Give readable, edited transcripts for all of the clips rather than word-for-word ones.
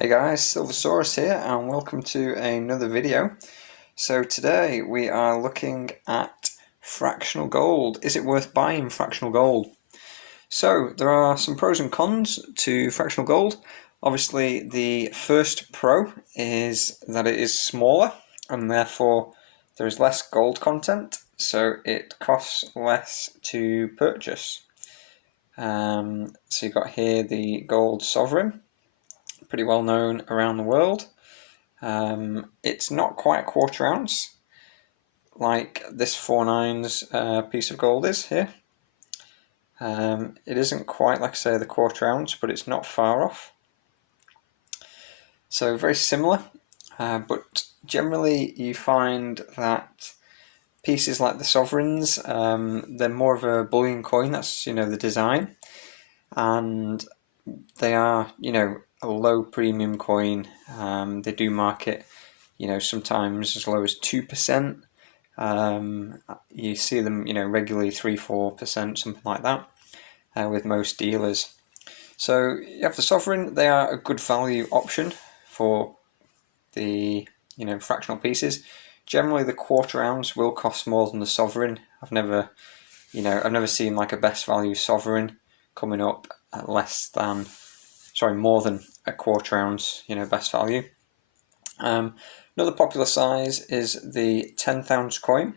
Hey guys, Silver here and welcome to another video. So today we are looking at fractional gold. Is it worth buying fractional gold? So there are some pros and cons to fractional gold. Obviously the first pro is that it is smaller and therefore there is less gold content, so it costs less to purchase. So you've got here the gold sovereign, pretty well known around the world. It's not quite a quarter ounce like this 4/9 piece of gold is here. It isn't quite, like I say, the quarter ounce, but it's not far off. So very similar, but generally you find that pieces like the sovereigns, they're more of a bullion coin. That's the design, and they are a low premium coin. They do market sometimes as low as 2%. You see them regularly 3-4%, something like that, with most dealers. So you have the sovereign. They are a good value option for the fractional pieces. Generally the quarter ounce will cost more than the sovereign. I've never seen like a best value sovereign coming up at more than a quarter ounce best value. Another popular size is the 10th ounce coin.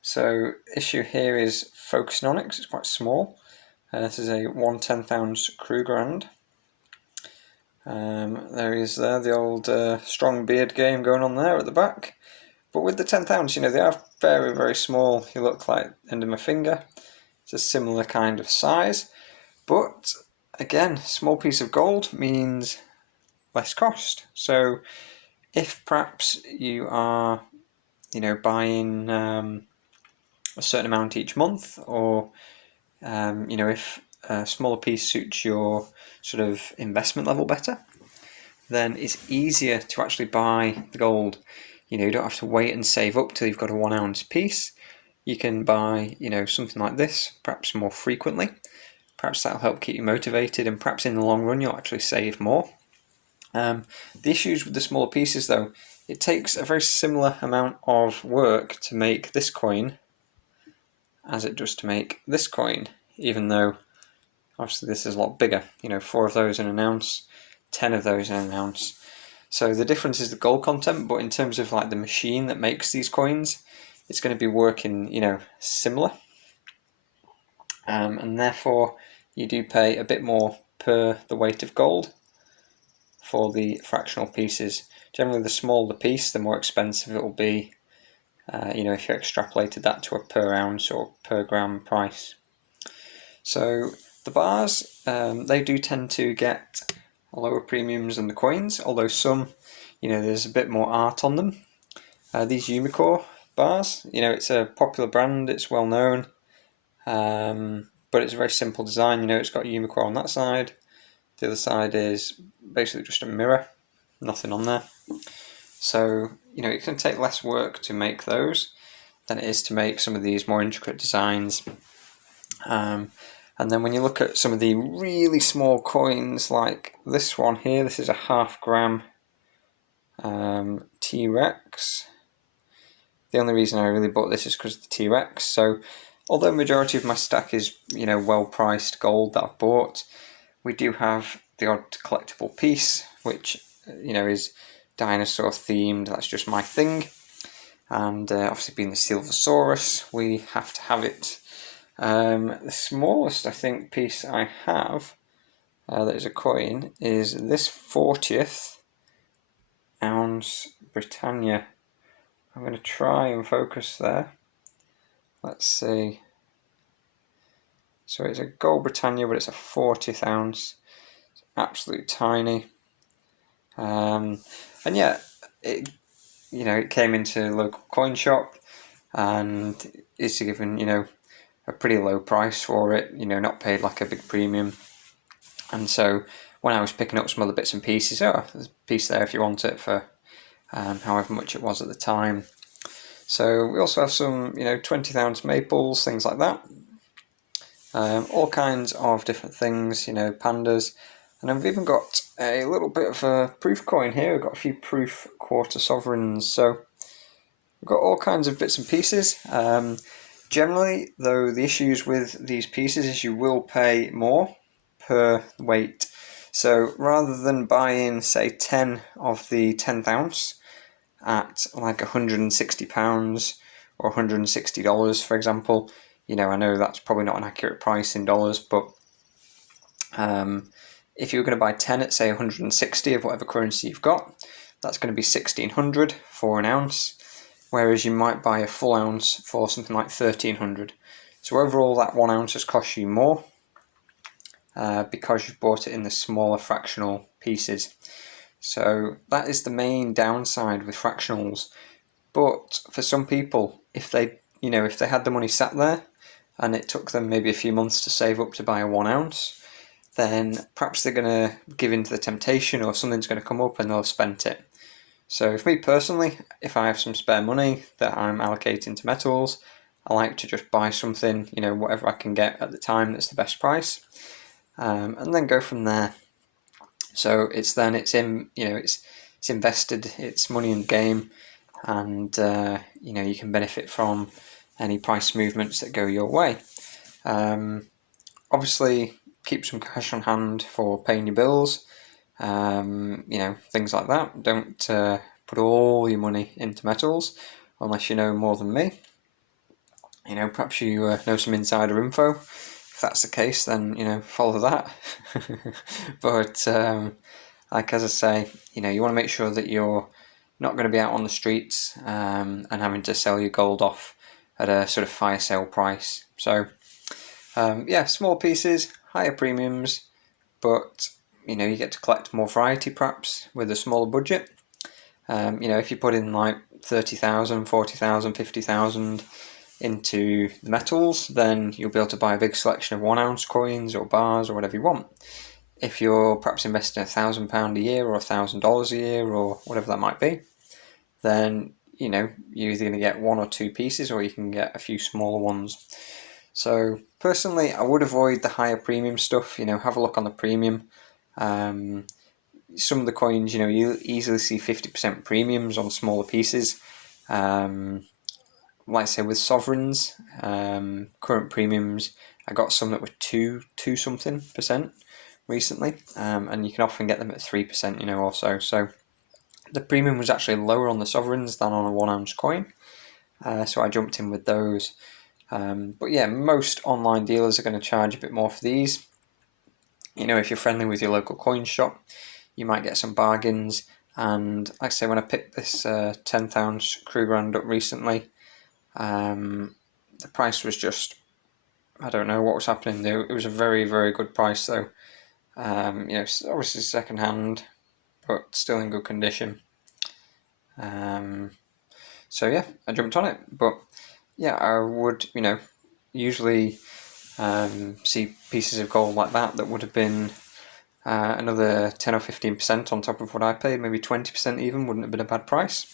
So issue here is focusing on it because it's quite small. This is a 1/10 ounce Krugerrand. There he is there, the old strong beard game going on there at the back. But with the 10th ounce, they are very, very small. They look like the end of my finger. It's a similar kind of size. But again, small piece of gold means less cost. So if perhaps you are buying a certain amount each month, or if a smaller piece suits your sort of investment level better, then it's easier to actually buy the gold. You don't have to wait and save up till you've got a 1 ounce piece. You can buy something like this perhaps more frequently. Perhaps that'll help keep you motivated, and perhaps in the long run you'll actually save more. The issues with the smaller pieces though, it takes a very similar amount of work to make this coin as it does to make this coin, even though obviously this is a lot bigger. 4 of those in an ounce, 10 of those in an ounce. So the difference is the gold content, but in terms of like the machine that makes these coins, it's going to be working similar, and therefore you do pay a bit more per the weight of gold for the fractional pieces. Generally the smaller the piece, the more expensive it will be, if you extrapolated that to a per ounce or per gram price. So the bars, they do tend to get lower premiums than the coins, although some, there's a bit more art on them. These Umicore bars, it's a popular brand, it's well known, but it's a very simple design. It's got Umicore on that side. The other side is basically just a mirror, nothing on there. So it can take less work to make those than it is to make some of these more intricate designs. And then when you look at some of the really small coins like this one here, this is a 1/2 gram T-Rex. The only reason I really bought this is because of the T-Rex. So although majority of my stack is well priced gold that I've bought, we do have the odd collectible piece which is dinosaur themed. That's just my thing, and obviously being the Silversaurus, we have to have it. The smallest I think piece I have that is a coin is this 40th ounce Britannia. I'm going to try and focus there. Let's see. So it's a gold Britannia, but it's a 40th ounce. It's absolutely tiny. And yeah, it came into a local coin shop, and it's given a pretty low price for it. Not paid like a big premium. And so when I was picking up some other bits and pieces, there's a piece there if you want it for however much it was at the time. So we also have some 20th ounce maples, things like that. All kinds of different things, pandas. And I've even got a little bit of a proof coin here. I've got a few proof quarter sovereigns. So we've got all kinds of bits and pieces. Generally, though, the issues with these pieces is you will pay more per weight. So rather than buying, say, 10 of the 10th ounce at like £160 or $160, for example, I know that's probably not an accurate price in dollars, but if you're going to buy 10 at, say, 160 of whatever currency you've got, that's going to be 1,600 for an ounce, whereas you might buy a full ounce for something like 1,300. So overall, that 1 ounce has cost you more because you've bought it in the smaller fractional pieces. So that is the main downside with fractionals. But for some people, if they had the money sat there and it took them maybe a few months to save up to buy a 1 ounce, then perhaps they're going to give in to the temptation, or something's going to come up and they'll have spent it. So for me personally, if I have some spare money that I'm allocating to metals, I like to just buy something, whatever I can get at the time that's the best price, and then go from there. So it's invested, it's money in the game, and you can benefit from any price movements that go your way. Obviously, keep some cash on hand for paying your bills, things like that. Don't put all your money into metals unless you know more than me. Perhaps you know some insider info. If that's the case, then follow that. But as I say, you want to make sure that you're not going to be out on the streets and having to sell your gold off at a sort of fire sale price. So small pieces, higher premiums, but you get to collect more variety perhaps with a smaller budget. If you put in like 30,000, 40,000, 50,000 into the metals, then you'll be able to buy a big selection of 1 ounce coins or bars or whatever you want. If you're perhaps investing £1,000 a year or $1,000 a year or whatever that might be, then you're either going to get 1 or 2 pieces, or you can get a few smaller ones. So personally, I would avoid the higher premium stuff. Have a look on the premium. Some of the coins, you easily see 50% premiums on smaller pieces. Like I say, with sovereigns, current premiums, I got some that were 2 something percent recently, and you can often get them at 3%, also. So the premium was actually lower on the sovereigns than on a 1 ounce coin, so I jumped in with those. But yeah, most online dealers are going to charge a bit more for these. If you're friendly with your local coin shop, you might get some bargains. And like I say, when I picked this 10th ounce Krugerrand up recently, the price was just, I don't know what was happening there. It was a very, very good price though. Obviously second hand, but still in good condition. So yeah, I jumped on it. But yeah, I would, usually see pieces of gold like that would have been another 10 or 15% on top of what I paid, maybe 20% even, wouldn't have been a bad price.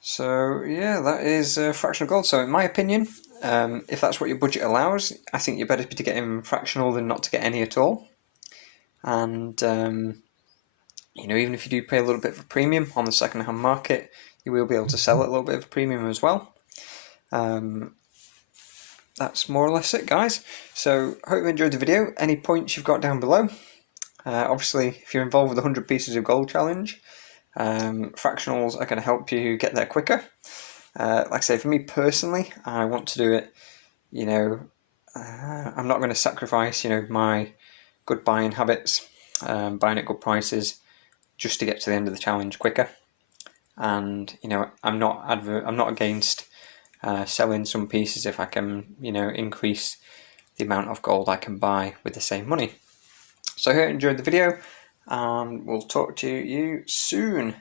So yeah, that is fractional gold. So in my opinion, if that's what your budget allows, I think you're better to get in fractional than not to get any at all. And even if you do pay a little bit of a premium on the second-hand market, you will be able to sell at a little bit of a premium as well. That's more or less it, guys. So I hope you enjoyed the video. Any points you've got down below. Obviously, if you're involved with the 100 pieces of gold challenge, fractionals are going to help you get there quicker. Like I say, for me personally, I want to do it, I'm not going to sacrifice, my good buying habits, buying at good prices, just to get to the end of the challenge quicker. And, I'm not against selling some pieces if I can, increase the amount of gold I can buy with the same money. So I hope you enjoyed the video, and we'll talk to you soon.